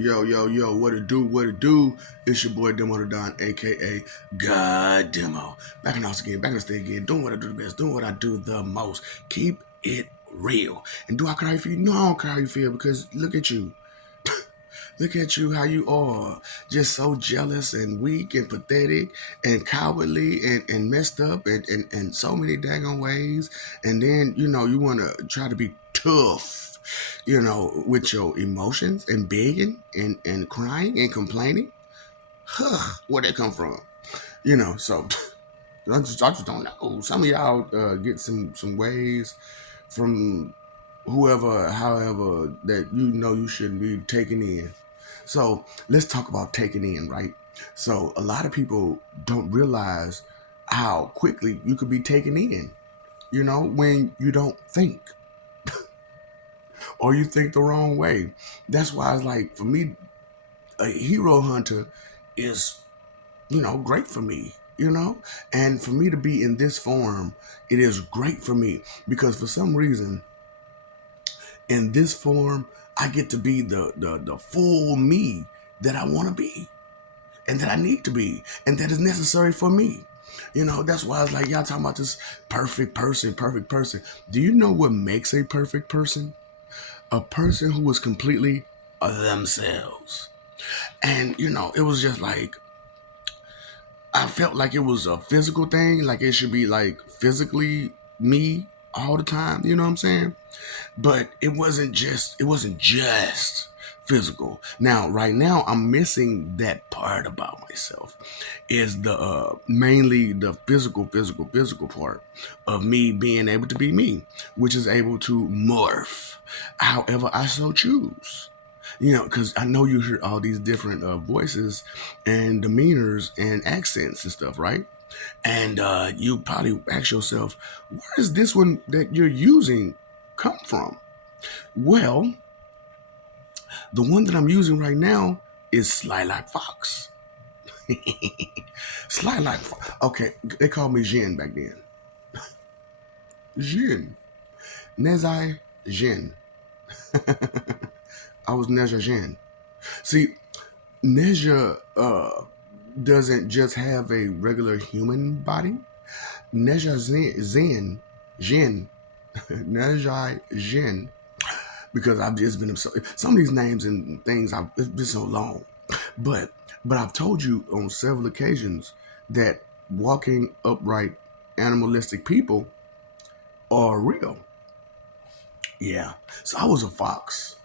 Yo, yo, yo, what it do, what it do? It's your boy Demo the Don, aka God Demo. Back in the house again, back in the state again, doing what I do the best, doing what I do the most. Keep it real. And do I care how you feel? No, I don't care how you feel because look at you. Look at you, how you are. Just so jealous and weak and pathetic and cowardly and messed up and so many daggone ways. And then, you want to try to be tough, with your emotions and begging and crying and complaining. Huh, where'd that come from? So I just don't know. Some of y'all get some ways from whoever, however, that you shouldn't be taking in. So let's talk about taking in, right? So a lot of people don't realize how quickly you could be taken in, when you don't think or you think the wrong way. That's why it's like, for me, a hero hunter is, great for me, and for me to be in this form, it is great for me because for some reason, in this form, I get to be the full me that I want to be and that I need to be and that is necessary for me. That's why it's like y'all talking about this perfect person, perfect person. Do you know what makes a perfect person? A person who is completely themselves. And, it was just like, I felt like it was a physical thing, like it should be like physically me all the time, you know what I'm saying? But it wasn't just physical. Now, right now, I'm missing that part about myself. Is the mainly the physical part of me being able to be me, which is able to morph however I so choose. Because I know you hear all these different voices and demeanors and accents and stuff, right? And you probably ask yourself, where is this one that you're using come from? Well, the one that I'm using right now is Sly Like Fox. Sly Like Fox. Okay, they called me Jin back then. Jin. Nezai Jin. I was Neja Jin. See, Neja doesn't just have a regular human body. Neja Jin, Nejai Jin, because I've just been some of these names and things. It's been so long, but I've told you on several occasions that walking upright, animalistic people are real. Yeah, so I was a fox,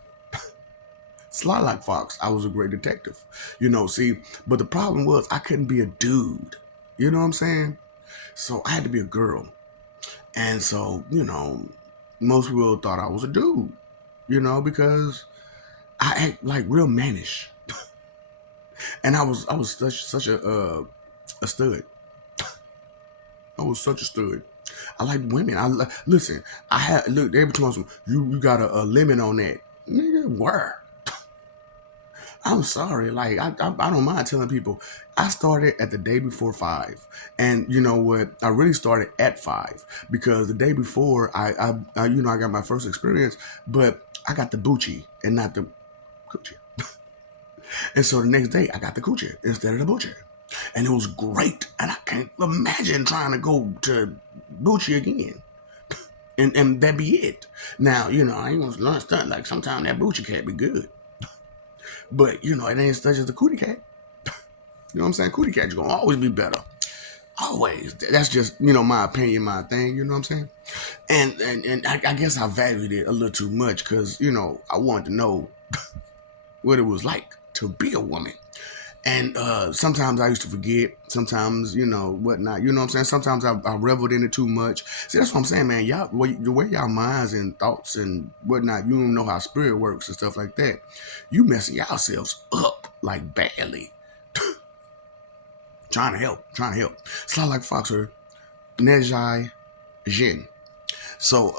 sly like fox. I was a great detective, See, but the problem was I couldn't be a dude. You know what I'm saying? So I had to be a girl, and so most people thought I was a dude. Because I act like real mannish, and I was such a stud. I was such a stud. I like women. Listen. I had look. Every time you got a limit on that, nigga. Where? I'm sorry. Like I don't mind telling people. I started at the day before 5, and you know what? I really started at 5 because the day before I got my first experience, but I got the Bucci and not the coochie. And so the next day I got the coochie instead of the Bucci. And it was great. And I can't imagine trying to go to Bucci again. And that be it. Now, I ain't gonna learn stunt like sometimes that Bucci cat be good. But, it ain't such as the cootie cat. You know what I'm saying? Cootie cat's gonna always be better. Always. That's just, my opinion, my thing, you know what I'm saying? And I guess I valued it a little too much because, I wanted to know what it was like to be a woman. And sometimes I used to forget. Sometimes, whatnot. You know what I'm saying? Sometimes I reveled in it too much. See, that's what I'm saying, man. Y'all, the way y'all minds and thoughts and whatnot, you don't know how spirit works and stuff like that. You messing yourselves up like badly. Trying to help. It's not like Foxer, Nejai, Jin. So,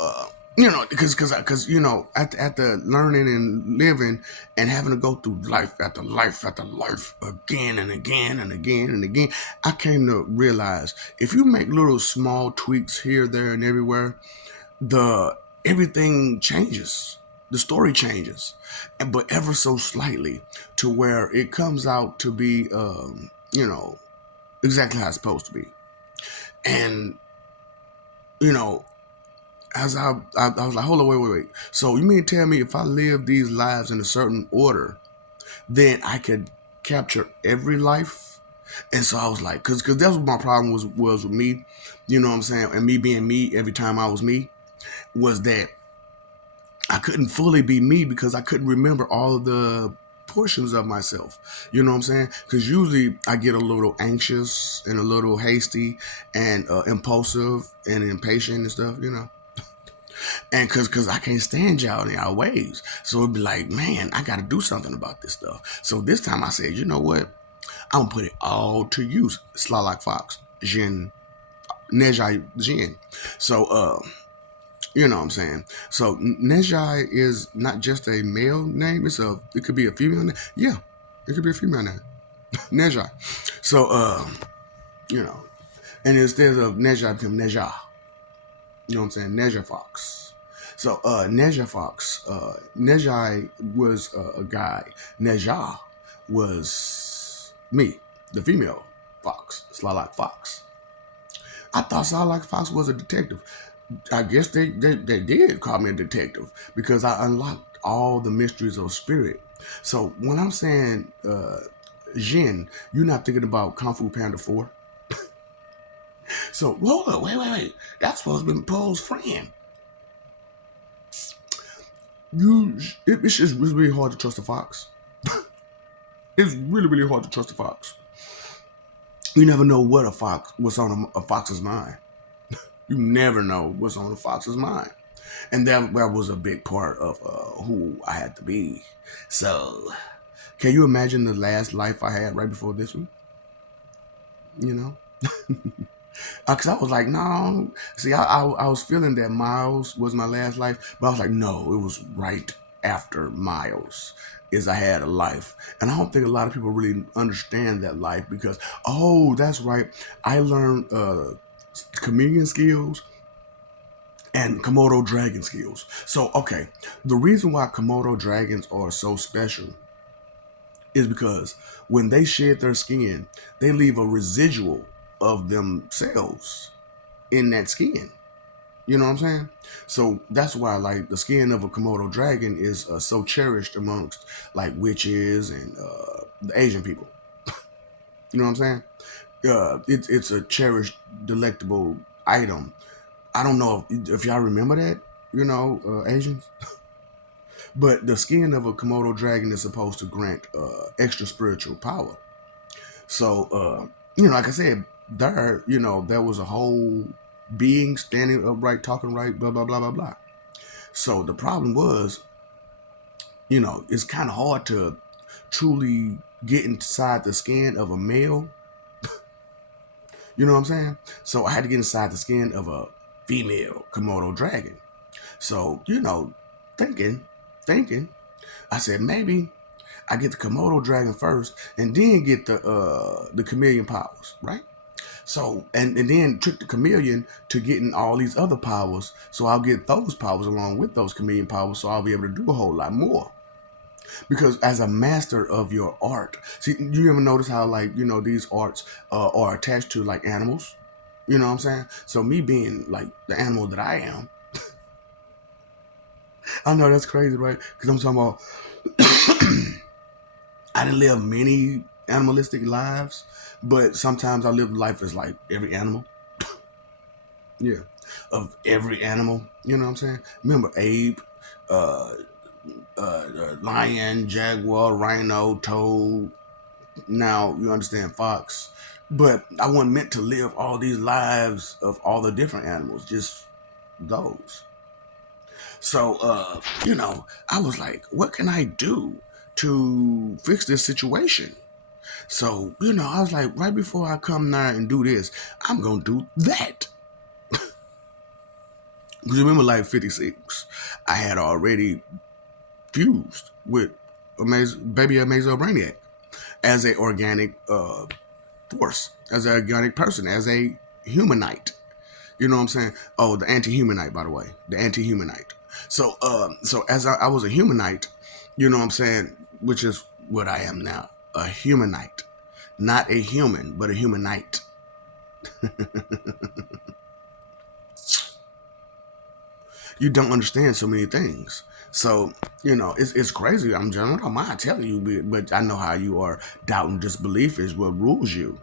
because at the learning and living and having to go through life after life after life again and again and again and again, I came to realize if you make little small tweaks here, there, and everywhere, the everything changes. the story changes, but ever so slightly, to where it comes out to be, exactly how it's supposed to be. And you know, as I was like, hold on, wait. So you mean to tell me if I live these lives in a certain order, then I could capture every life? And so I was like, cause that's what my problem was with me, you know what I'm saying, and me being me every time I was me, was that I couldn't fully be me because I couldn't remember all of the portions of myself. You know what I'm saying? Because usually I get a little anxious and a little hasty and impulsive and impatient and stuff. And cause I can't stand y'all in y'all ways. So it'd be like, man, I got to do something about this stuff. So this time I said, you know what? I'm gonna put it all to use. Sly like fox, Jin, Nejai Jin. So you know what I'm saying? So Nejai is not just a male name. It could be a female name. Yeah, it could be a female name. Nejai. So you know, and instead of Nejai become Nejah. You know what I'm saying? Nejah Fox. So Nejah Fox, Nejai was a guy. Nejah was me, the female fox, Slylock Fox. I thought Slylock Fox was a detective. I guess they did call me a detective because I unlocked all the mysteries of spirit. So when I'm saying Jin, you're not thinking about Kung Fu Panda 4. So hold up, wait. That's supposed to be Paul's friend. It's just really hard to trust a fox. It's really hard to trust a fox. You never know what's on a fox's mind. You never know what's on a fox's mind, and that was a big part of who I had to be. So, can you imagine the last life I had right before this one? You know, because I was like, no. See, I was feeling that Miles was my last life, but I was like, no, it was right after Miles is I had a life. And I don't think a lot of people really understand that life because, oh, that's right. I learned chameleon skills and Komodo dragon skills. So, okay, the reason why Komodo dragons are so special is because when they shed their skin, they leave a residual of themselves in that skin. You know what I'm saying? So that's why, like, the skin of a Komodo dragon is so cherished amongst like witches and the Asian people. You know what I'm saying? It's a cherished, delectable item. I don't know if y'all remember that. Asians. But the skin of a Komodo dragon is supposed to grant extra spiritual power. So, like I said, there was a whole being standing upright, talking right, blah, blah, blah, blah, blah. So the problem was, it's kind of hard to truly get inside the skin of a male. You know what I'm saying? So I had to get inside the skin of a female Komodo dragon. So, thinking, thinking, I said maybe I get the Komodo dragon first and then get the chameleon powers, right? So and then trick the chameleon to getting all these other powers. So I'll get those powers along with those chameleon powers, so I'll be able to do a whole lot more. Because as a master of your art, see, you ever notice how these arts are attached to like animals? You know what I'm saying? So me being like the animal that I am, I know that's crazy, right? Because I'm talking about I didn't live many animalistic lives, but sometimes I live life as like every animal. Yeah, of every animal. You know what I'm saying? Remember ape, uh, lion, jaguar, rhino, toad. Now you understand fox. But I wasn't meant to live all these lives of all the different animals, just those. So, I was like, what can I do to fix this situation? So, I was like, right before I come now and do this, I'm going to do that. Because remember, like 56, I had already fused with baby Amazo Brainiac as a organic force, as an organic person, as a humanite. You know what I'm saying? Oh, the anti-humanite, by the way, the anti-humanite. So as I was a humanite, you know what I'm saying, which is what I am now, a humanite, not a human, but a humanite. You don't understand so many things. So, it's crazy. I don't mind telling you, but I know how you are. Doubt and disbelief is what rules you.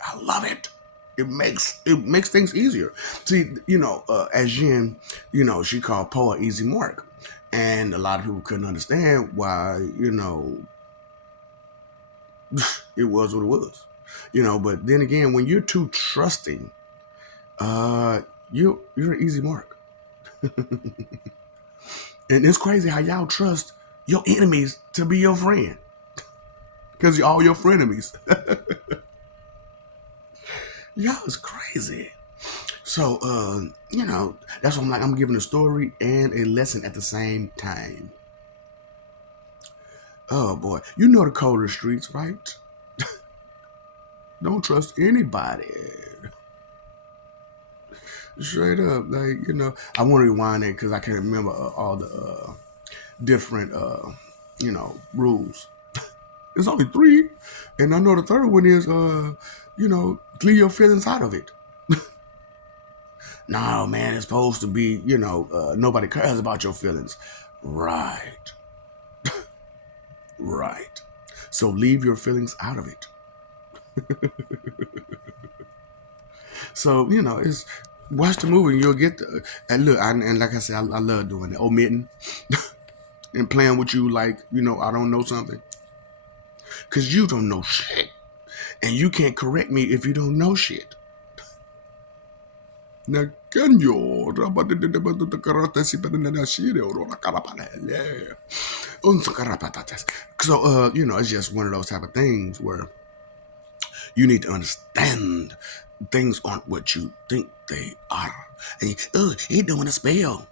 I love it. It makes things easier. See, as Jen, she called Poe an easy mark, and a lot of people couldn't understand why. It was what it was. But then again, when you're too trusting, uh, you're an easy mark, and it's crazy how y'all trust your enemies to be your friend because you're all your frenemies. Y'all is crazy. So, that's what I'm like. I'm giving a story and a lesson at the same time. Oh boy, you know the code of the streets, right? Don't trust anybody. Straight up, like I want to rewind it because I can't remember all the different, rules. It's only three, and I know the third one is, clear your feelings out of it. No, man, it's supposed to be, nobody cares about your feelings. Right, right. So leave your feelings out of it. So it's watch the movie and you'll get the and look and like I said, I love doing it, omitting and playing with you like I don't know something because you don't know shit and you can't correct me if you don't know shit. Now can you? So it's just one of those type of things where you need to understand things aren't what you think they are. And he doing a spell.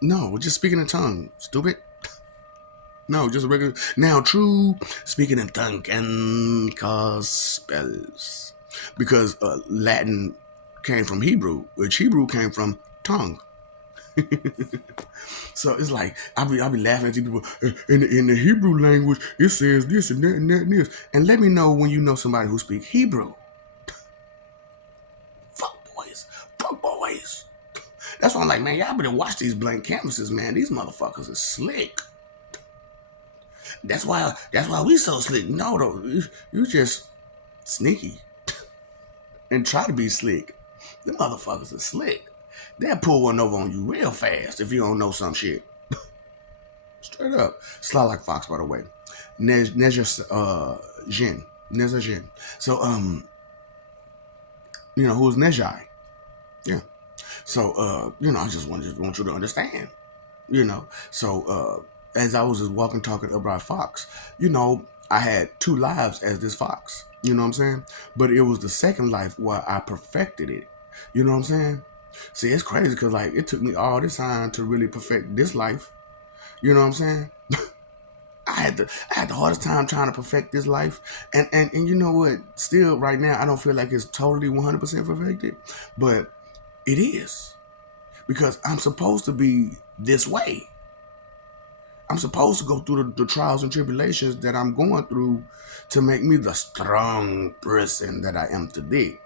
No, we're just speaking in tongue, stupid. No, just a regular. Now, true speaking in tongue can cause spells because Latin came from Hebrew, which Hebrew came from tongue. So it's like I'll be laughing at these people in the Hebrew language. It says this and that and that and this. And let me know when you know somebody who speaks Hebrew. Fuck boys, fuck boys. That's why I'm like, man, y'all better watch these blank canvases, man. These motherfuckers are slick. That's why we so slick. No, though, you just sneaky and try to be slick. The motherfuckers are slick. They'll pull one over on you real fast if you don't know some shit. Straight up. Sly like Fox, by the way. Neja Jin. Neja Jin. So, who's Nejai? Yeah. So, I just want you to understand. So as I was just walking talking about Fox, I had two lives as this Fox. You know what I'm saying? But it was the second life where I perfected it. You know what I'm saying? See, it's crazy because like it took me all this time to really perfect this life. You know what I'm saying? I had the hardest time trying to perfect this life, and you know what? Still, right now, I don't feel like it's totally 100% perfected, but it is because I'm supposed to be this way. I'm supposed to go through the trials and tribulations that I'm going through to make me the strong person that I am today.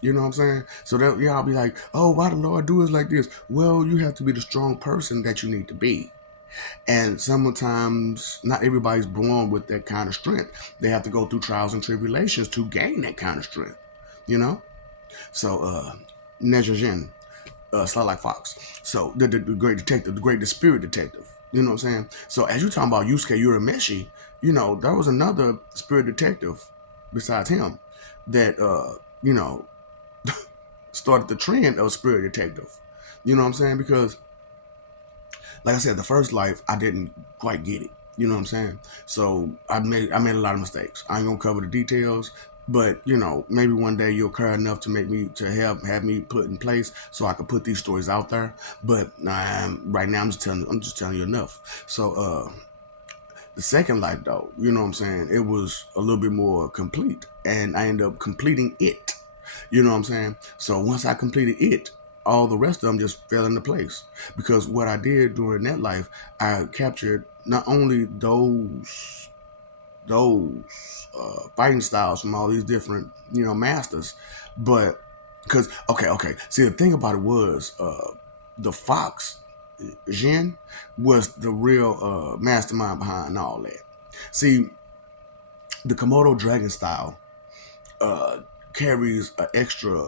You know what I'm saying? So that y'all be like, oh, why the Lord do us like this? Well, you have to be the strong person that you need to be. And sometimes not everybody's born with that kind of strength. They have to go through trials and tribulations to gain that kind of strength. You know? So Nejajin, Sly like Fox. So the great detective, the spirit detective. You know what I'm saying? So as you're talking about Yusuke Urameshi, there was another spirit detective besides him that started the trend of spirit detective. You know what I'm saying? Because like I said, the first life I didn't quite get it. You know what I'm saying? So I made a lot of mistakes. I ain't gonna cover the details, but maybe one day you'll care enough to make me to have me put in place so I can put these stories out there. But right now I'm just telling you enough. So the second life though, you know what I'm saying? It was a little bit more complete, and I ended up completing it. You know what I'm saying? So once I completed it, all the rest of them just fell into place. Because what I did during that life, I captured not only those fighting styles from all these different masters, but because okay, see the thing about it was the fox Jin was the real mastermind behind all that. See, the Komodo dragon style uh, carries an extra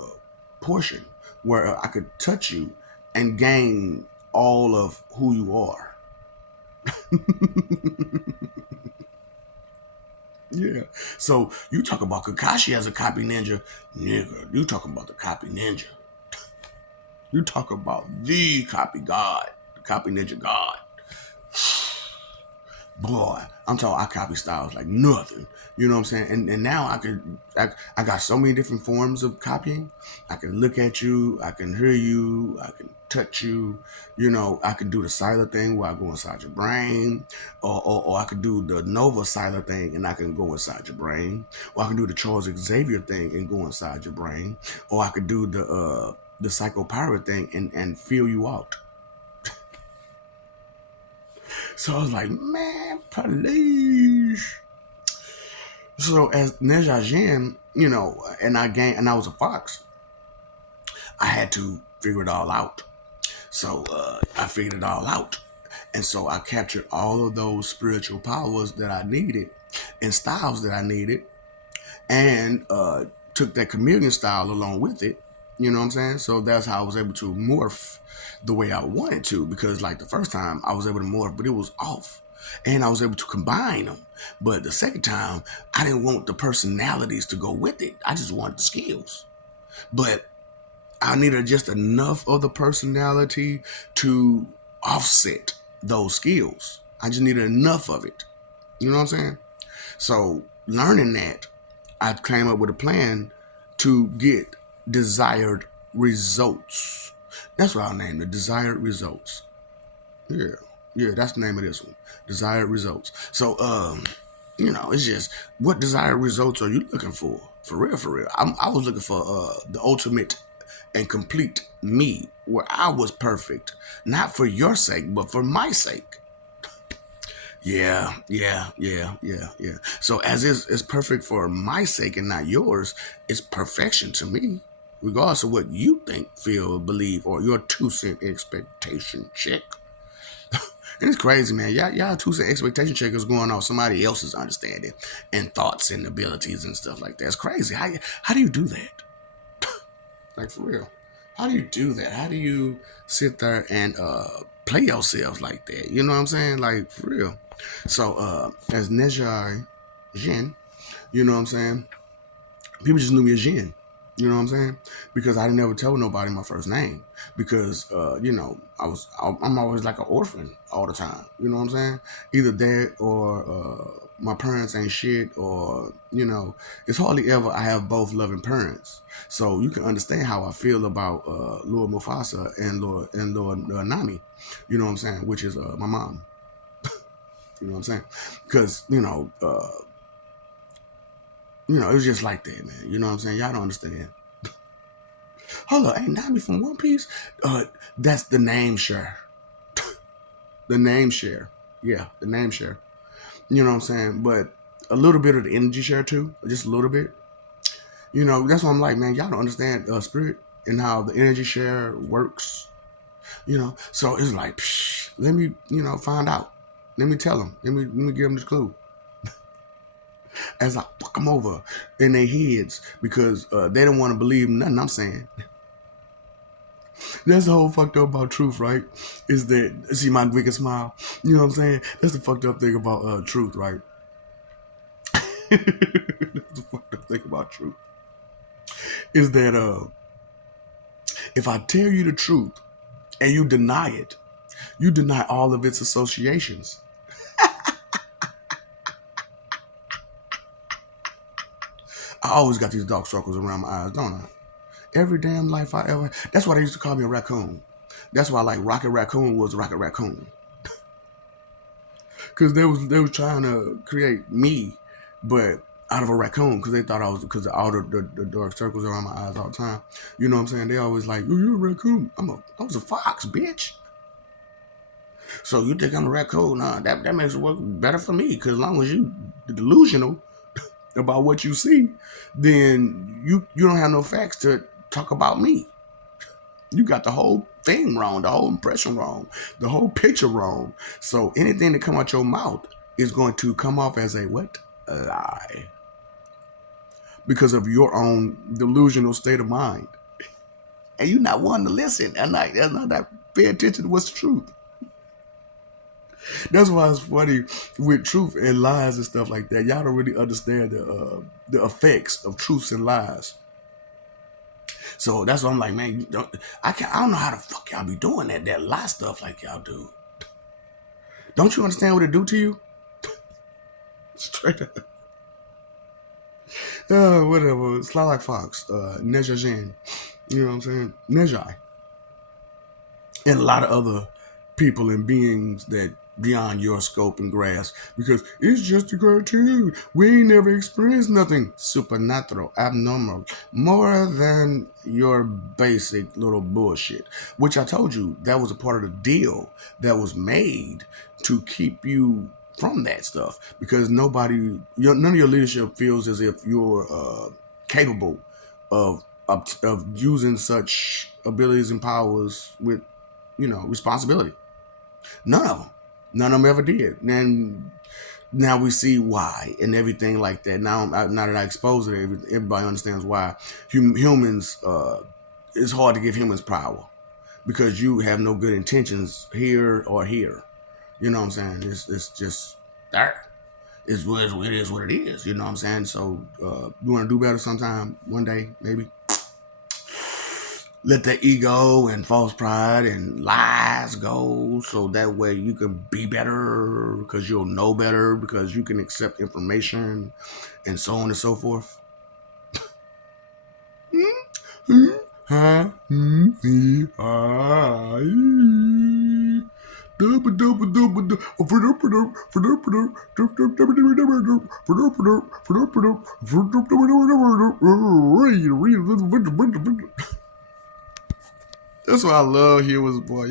portion where I could touch you and gain all of who you are. Yeah. So you talk about Kakashi as a copy ninja, nigga. You talking about the copy ninja. You talk about the copy god, the copy ninja god. Boy, I'm talking. I copy styles like nothing. You know what I'm saying? And now I got so many different forms of copying. I can look at you, I can hear you, I can touch you. I can do the silent thing where I go inside your brain, or I could do the Nova silent thing and I can go inside your brain, or I can do the Charles Xavier thing and go inside your brain, or I could do the Psycho Pirate thing and feel you out. So I was like, man, please. So as Neja Jin, and I was a fox, I had to figure it all out. So I figured it all out. And so I captured all of those spiritual powers that I needed and styles that I needed and took that chameleon style along with it. You know what I'm saying? So that's how I was able to morph the way I wanted to. Because like the first time I was able to morph, but it was off, and I was able to combine them. But the second time, I didn't want the personalities to go with it. I just wanted the skills. But I needed just enough of the personality to offset those skills. I just needed enough of it. You know what I'm saying? So learning that, I came up with a plan to get desired results. That's what I'll name it, desired results. Yeah. Yeah, that's the name of this one. Desired results. So it's just what desired results are you looking for? For real, for real. I was looking for the ultimate and complete me where I was perfect. Not for your sake, but for my sake. Yeah. So as it's perfect for my sake and not yours, it's perfection to me, regardless of what you think, feel, believe, or your 2 cent expectation check. And it's crazy, man. Y'all 2 cent expectation check is going off somebody else's understanding and thoughts and abilities and stuff like that. It's crazy. How do you do that? Like for real. How do you do that? How do you sit there and play yourself like that? You know what I'm saying? Like for real. So as Nejai Jin, you know what I'm saying? People just knew me as Jin. You know what I'm saying? Because I didn't ever tell nobody my first name. Because I'm always like an orphan all the time. You know what I'm saying? Either that or my parents ain't shit, or it's hardly ever I have both loving parents. So you can understand how I feel about Lord Mufasa and Lord Nami. You know what I'm saying? Which is my mom. You know what I'm saying? Because it was just like that, man. You know what I'm saying? Y'all don't understand. Hold on, ain't Nami from One Piece? That's the name share. The name share. Yeah, the name share. You know what I'm saying? But a little bit of the energy share too, just a little bit. That's what I'm like, man. Y'all don't understand spirit and how the energy share works. So it's like, let me, find out. Let me tell them. Let me give them this clue. As I fuck them over in their heads because they don't want to believe nothing I'm saying. That's the whole fucked up about truth, right? Is that see my wicked smile? You know what I'm saying? That's the fucked up thing about truth, right? That's the fucked up thing about truth is that if I tell you the truth and you deny it, you deny all of its associations. I always got these dark circles around my eyes, don't I? Every damn life I ever. That's why they used to call me a raccoon. That's why like Rocket Raccoon was Rocket Raccoon. Because they was trying to create me, but out of a raccoon because they thought I was because all the dark circles are on my eyes all the time. You know what I'm saying? They always like, "Oh, you're a raccoon." I was a fox, bitch. So you think I'm a raccoon? Nah, that makes it work better for me because as long as you delusional about what you see, then you don't have no facts to talk about me. You got the whole thing wrong, the whole impression wrong, the whole picture wrong. So anything that come out your mouth is going to come off as a what? A lie. Because of your own delusional state of mind. And you're not wanting to listen and not pay attention to what's the truth. That's why it's funny with truth and lies and stuff like that. Y'all don't really understand the effects of truths and lies. So that's what I'm like, man. I don't know how the fuck y'all be doing that lie stuff like y'all do. Don't you understand what it do to you? Straight up. Whatever. Sly like Fox. Neja Jen. You know what I'm saying? Nejai. And a lot of other people and beings that beyond your scope and grasp because it's just a cartoon. We ain't never experienced nothing supernatural, abnormal, more than your basic little bullshit. Which I told you that was a part of the deal that was made to keep you from that stuff because none of your leadership feels as if you're capable of using such abilities and powers with responsibility. None of them. None of them ever did. And now we see why and everything like that. Now that I expose it, everybody understands why humans. It's hard to give humans power because you have no good intentions here or here. You know what I'm saying? It's just there. It is what it is. You know what I'm saying? So you want to do better sometime, one day, maybe let the ego and false pride and lies go so that way you can be better because you'll know better because you can accept information and so on and so forth. That's why I love humans, boy.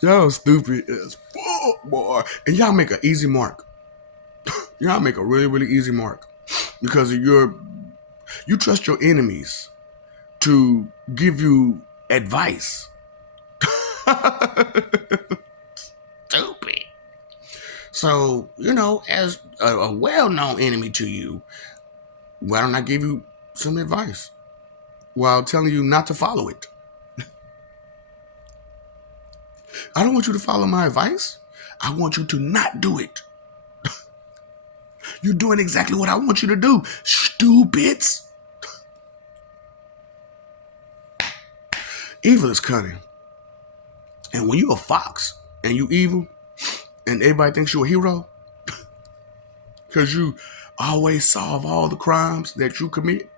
Y'all stupid as fuck, boy. And y'all make an easy mark. Y'all make a really, really easy mark because you trust your enemies to give you advice. Stupid. So as a well-known enemy to you, why don't I give you some advice while telling you not to follow it? I don't want you to follow my advice. I want you to not do it. You're doing exactly what I want you to do, stupids. Evil is cunning. And when you a fox and you evil and everybody thinks you're a hero because you always solve all the crimes that you commit,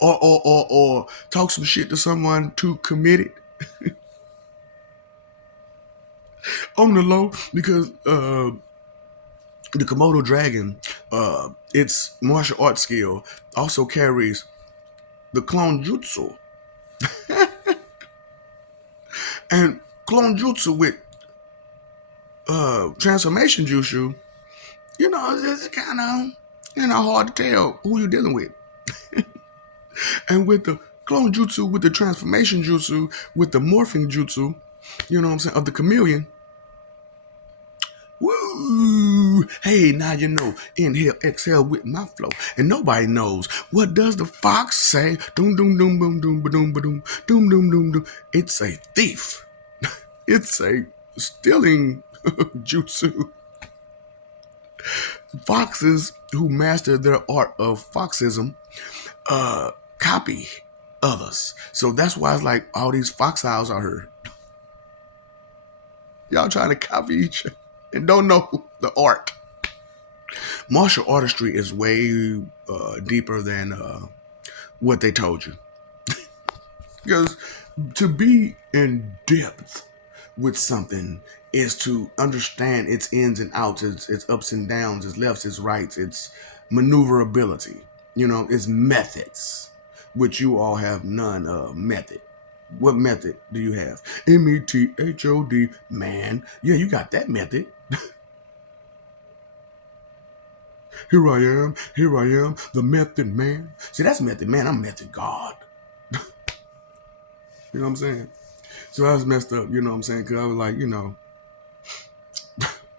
or talk some shit to someone to commit it on the low because the Komodo dragon, its martial arts skill also carries the clone jutsu. And clone jutsu with transformation jutsu, it's kind of hard to tell who you're dealing with. And with the clone jutsu, with the transformation jutsu, with the morphing jutsu, you know what I'm saying, of the chameleon. Woo! Hey, now you know. Inhale, exhale with my flow, and nobody knows what does the fox say. Doom, doom, doom, boom, doom, ba, doom, ba, doom, doom, doom, doom, doom. It's a thief. It's a stealing jutsu. Foxes who master their art of foxism copy others. So that's why it's like all these fox owls are here. Y'all trying to copy each other and don't know the art. Martial artistry is way deeper than what they told you. Because to be in depth with something is to understand its ins and outs, its ups and downs, its lefts, its rights, its maneuverability, its methods, which you all have none of. Method. What method do you have? METHOD, man. Yeah, you got that method. Here I am, the method man. See, that's method man. I'm method God. You know what I'm saying? So I was messed up, you know what I'm saying? Because I was like,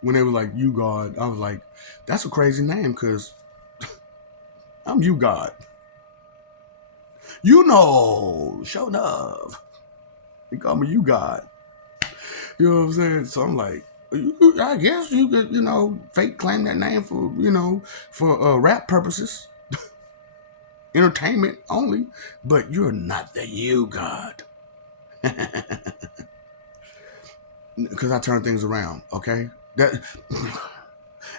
when they were like, you God, I was like, that's a crazy name because I'm you God. Show enough. They call me you God. You know what I'm saying? So I'm like, I guess you could, fake claim that name for rap purposes, entertainment only, but you're not the you God. Because I turn things around, okay? That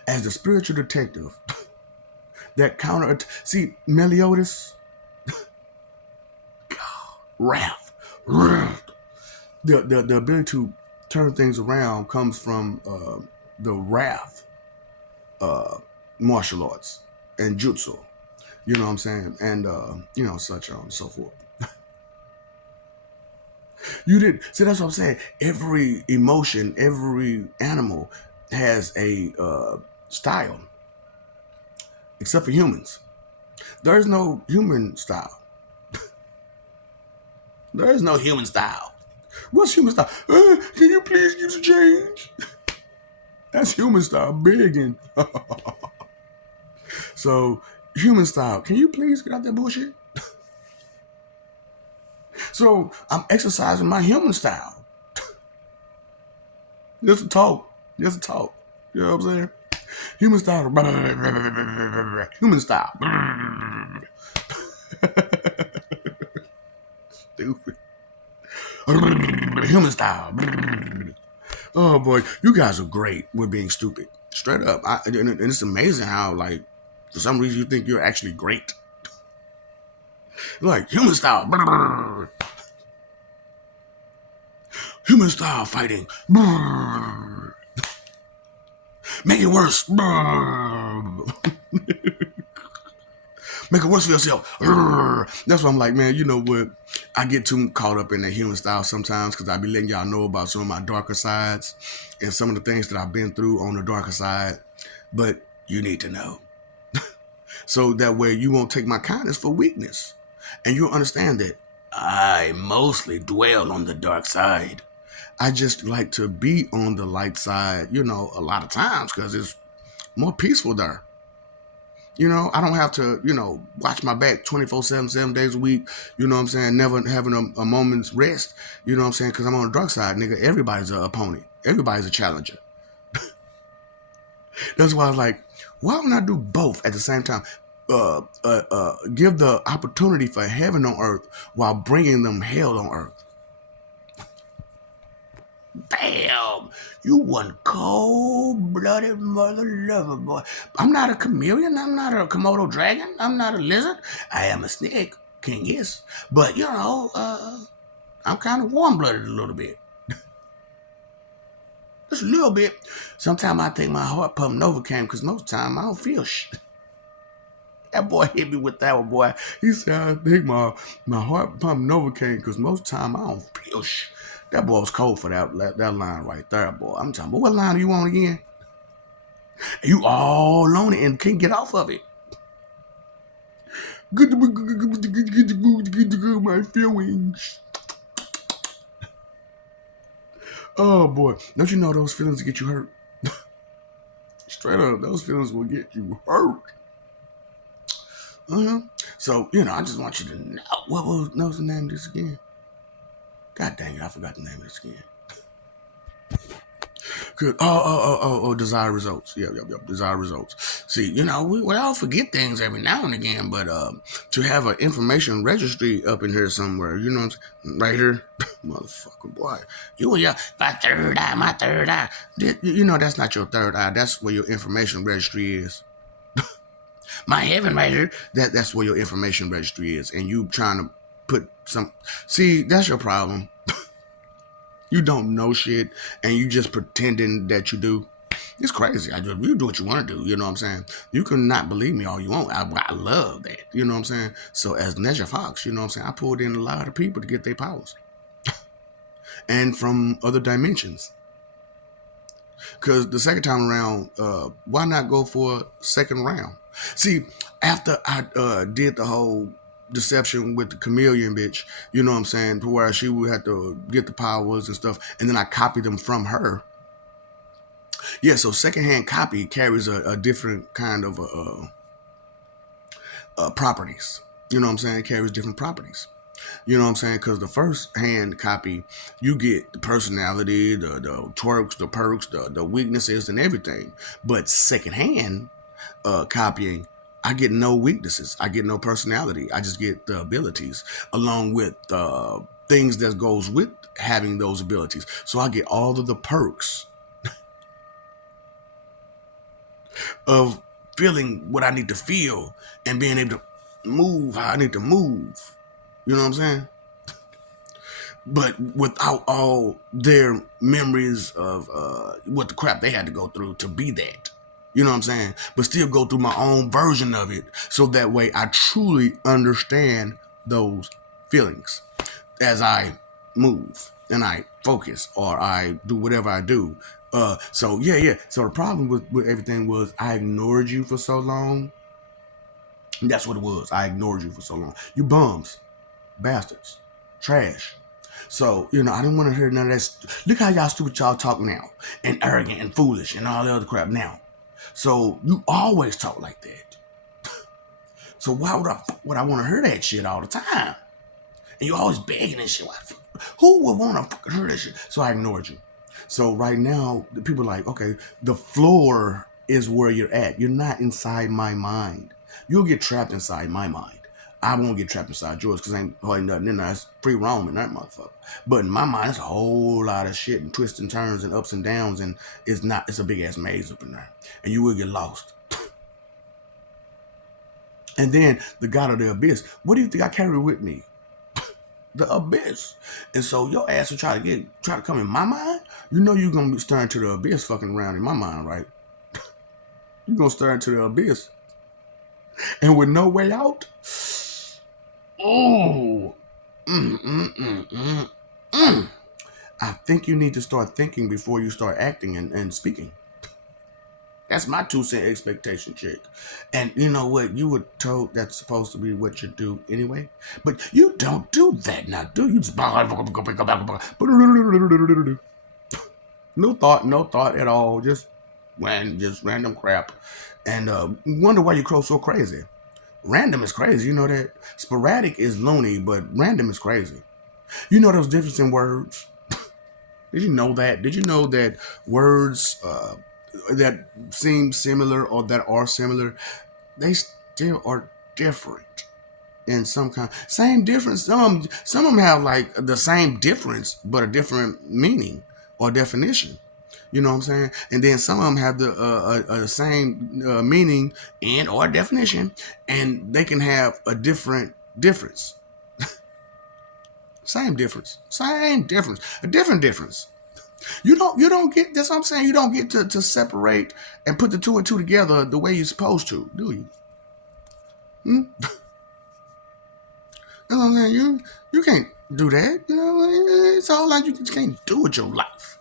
as the spiritual detective, that counter see Meliodas, wrath, wrath. The ability to turn things around comes from the wrath martial arts and jutsu. You know what I'm saying? And such on and so forth. You did see that's what I'm saying. Every emotion, every animal has a style, except for humans. There is no human style. There is no human style. What's human style? Can you please give the change? That's human style, begging. So, human style, can you please get out that bullshit? So, I'm exercising my human style. Just a talk. Just a talk. You know what I'm saying? Human style. Human style. Stupid. Human style. Oh boy, you guys are great with being stupid. Straight up. And it's amazing how, like, for some reason you think you're actually great. Like, human style. Human style fighting. Make it worse. Make it worse for yourself. That's why I'm like, man, you know what? I get too caught up in the human style sometimes because I be letting y'all know about some of my darker sides and some of the things that I've been through on the darker side. But you need to know. So that way you won't take my kindness for weakness. And you'll understand that I mostly dwell on the dark side. I just like to be on the light side, a lot of times because it's more peaceful there. I don't have to, watch my back 24/7, 7 days a week. You know what I'm saying? Never having a moment's rest. You know what I'm saying? Because I'm on the dark side, nigga. Everybody's an opponent. Everybody's a challenger. That's why I was like, why don't I do both at the same time? Give the opportunity for heaven on earth while bringing them hell on earth. Damn, you one cold-blooded mother lover, boy. I'm not a chameleon. I'm not a Komodo dragon. I'm not a lizard. I am a snake, king yes. But, I'm kind of warm-blooded a little bit. Just a little bit. Sometimes I think my heart pump Novocaine because most of the time I don't feel shit. That boy hit me with that one, boy. He said, I think my heart pump Novocaine because most of the time I don't feel shit. That boy was cold for that line right there, boy. I'm talking about, what line are you on again? You all on it and can't get off of it. Good to my feelings. Oh boy, don't you know those feelings get you hurt? Straight up, those feelings will get you hurt. So I just want you to know what was the name of this again? God dang it, I forgot the name of this again. Good. Oh, desired results. Yep. Desired results. See, we all forget things every now and again, but to have an information registry up in here somewhere, right here, motherfucker, boy, you and your my third eye. That's not your third eye. That's where your information registry is. My heaven right here. That's where your information registry is, and you trying to put some. See, that's your problem. You don't know shit, and you just pretending that you do. It's crazy. You do what you want to do. You know what I'm saying? You can not believe me all you want. I love that. You know what I'm saying? So as Nezha Fox, you know what I'm saying? I pulled in a lot of people to get their powers, and from other dimensions. Because the second time around, why not go for a second round? See, after I did the whole deception with the chameleon bitch, you know what I'm saying, to where she would have to get the powers and stuff, and then I copied them from her. Yeah, so secondhand copy carries a different kind of properties. You know what I'm saying? It carries different properties. You know what I'm saying? Because the first hand copy, you get the personality, the twerks, the perks, the weaknesses, and everything. But secondhand copying, I get no weaknesses. I get no personality. I just get the abilities, along with things that goes with having those abilities. So I get all of the perks of feeling what I need to feel and being able to move how I need to move. You know what I'm saying? But without all their memories of what the crap they had to go through to be that. You know what I'm saying? But still go through my own version of it so that way I truly understand those feelings as I move and I focus or I do whatever I do. So yeah, yeah. So the problem with everything was I ignored you for so long. That's what it was. I ignored you for so long. You bums, bastards, trash. So, you know, I didn't want to hear none of that. Look how y'all stupid y'all talk now, and arrogant and foolish and all the other crap now. So you always talk like that. So why would I want to hear that shit all the time? And you always begging and shit. Who would want to fucking hear that shit? So I ignored you. So right now, the people are like, okay, the floor is where you're at. You're not inside my mind. You'll get trapped inside my mind. I won't get trapped inside yours because ain't hardly nothing in there. It's free roaming, that motherfucker. But in my mind, it's a whole lot of shit and twists and turns and ups and downs, and it's a big ass maze up in there. And you will get lost. And then the God of the Abyss. What do you think I carry with me? The abyss. And so your ass will try to come in my mind. You know you're gonna be staring to the abyss fucking around in my mind, right? You're gonna stare into the abyss. And with no way out. Oh. Mm. I think you need to start thinking before you start acting and speaking. That's my 2 cent expectation, chick. And you know what? You were told that's supposed to be what you do anyway. But you don't do that now, do you? Just no thought at all. Just random crap. And wonder why you crow so crazy. Random is crazy, you know that? Sporadic is loony, but random is crazy. You know those differences in words? Did you know that? Did you know that words that seem similar or that are similar, they still are different in some kind. Same difference. Some of them have like the same difference, but a different meaning or definition. You know what I'm saying? And then some of them have the same meaning and or definition, and they can have a different difference. Same difference. Same difference. A different difference. You don't get that's what I'm saying. You don't get to separate and put the two and two together the way you're supposed to, do you? Hmm? That's what I'm saying. You can't do that. You know, it's all like you just can't do with your life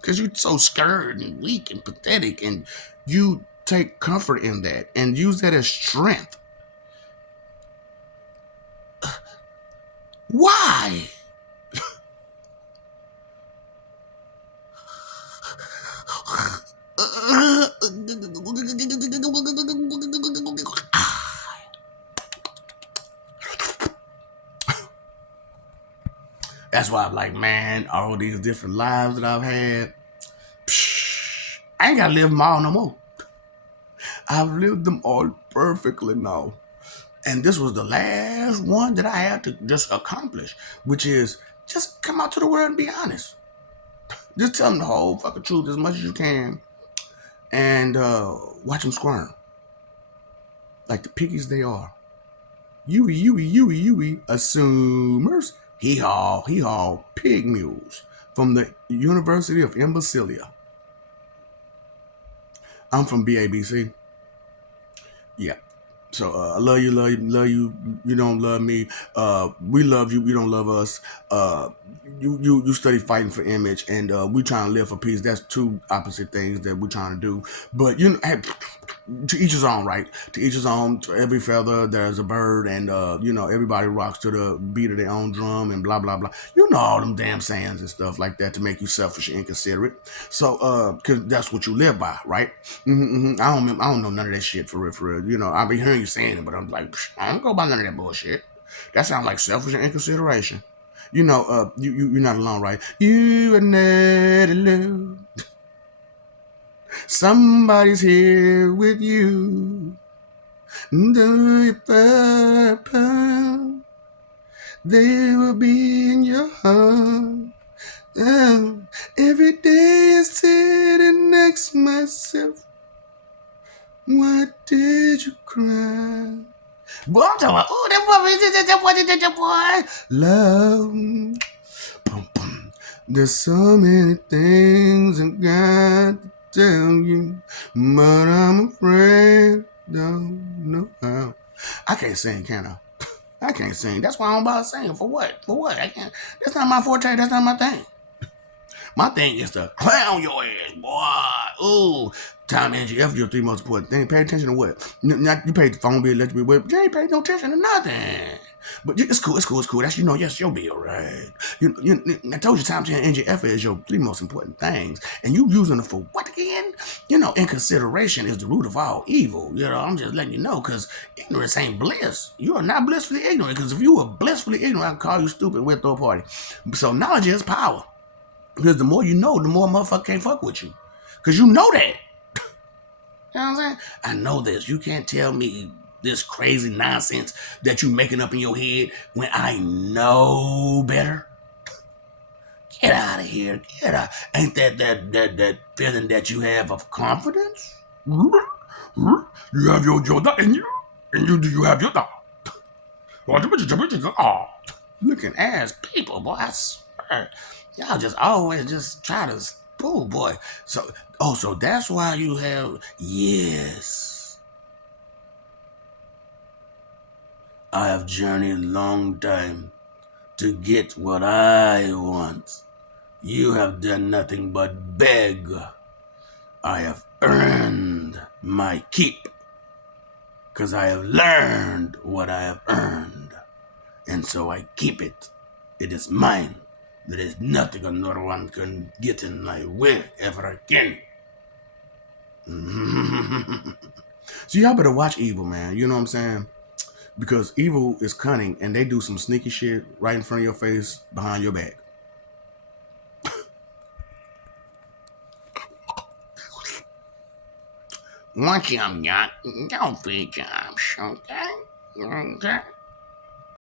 because you're so scared and weak and pathetic, and you take comfort in that and use that as strength. Why? That's why I'm like, man, all these different lives that I've had, I ain't gotta live them all no more. I've lived them all perfectly now. And this was the last one that I had to just accomplish, which is just come out to the world and be honest. Just tell them the whole fucking truth as much as you can and watch them squirm like the piggies they are. Yui, assumers, hee haw, pig mules. from the University of Imbecilia. I'm from BABC. Yeah. So I love you, love you, love you. You don't love me. We love you. You don't love us. You study fighting for image, and we trying to live for peace. That's two opposite things that we're trying to do. But you know, hey, to each his own, right? To each his own. To every feather, there's a bird, and you know, everybody rocks to the beat of their own drum, and blah blah blah. You know all them damn sayings and stuff like that to make you selfish and inconsiderate. So, because that's what you live by, right? I don't know none of that shit for real, for real. You know, I be hearing you saying it, but I'm like, I don't go by none of that bullshit. That sounds like selfish and inconsideration. You know, you're not alone, right? You are not alone. Somebody's here with you. Do your purple. They will be in your heart. Oh, every day I sitting next to myself. Why did you cry? Boy, I'm talking about, oh, that boy. Love. Boom, boom. There's so many things I got to tell you, but I'm afraid I don't know how. I can't sing, can I? I can't sing. That's why I don't bother singing. For what? For what? I can't. That's not my forte. That's not my thing. My thing is to clown your ass, boy. Ooh, time and energy, effort, your three most important things. Pay attention to what? Not you paid the phone bill, electric bill, but you ain't paid no attention to nothing. But it's cool, it's cool, it's cool. That's you know, yes, your bill, right? I told you, time, energy, effort is your three most important things, and you using it for what again? You know, inconsideration is the root of all evil. You know, I'm just letting you know, because ignorance ain't bliss. You are not blissfully ignorant. Because if you were blissfully ignorant, I can call you stupid. We'll throw a party. So knowledge is power. Because the more you know, the more motherfucker can't fuck with you. Because you know that. You know what I'm saying? I know this. You can't tell me this crazy nonsense that you making up in your head when I know better. Get out of here. Get out. Ain't that feeling that you have of confidence? You have your dog in you? And you have your dog. Oh, looking ass people, boy. I swear. Y'all just always just try to, oh boy. So that's why you have, yes. I have journeyed a long time to get what I want. You have done nothing but beg. I have earned my keep, because I have learned what I have earned, and so I keep it. It is mine. There is nothing another one can get in my way ever again. So y'all better watch Evil, man. You know what I'm saying? Because Evil is cunning, and they do some sneaky shit right in front of your face, behind your back. Watch him, y'all. Don't be jobs, okay? Okay?